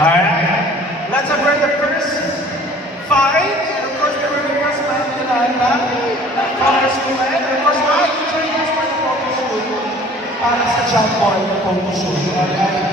Alright? Let's have the first five. And of course, we're going to smile nila Congresswoman. And of course, join us for the photo shoot para sa jump ball photo shoot. Alright?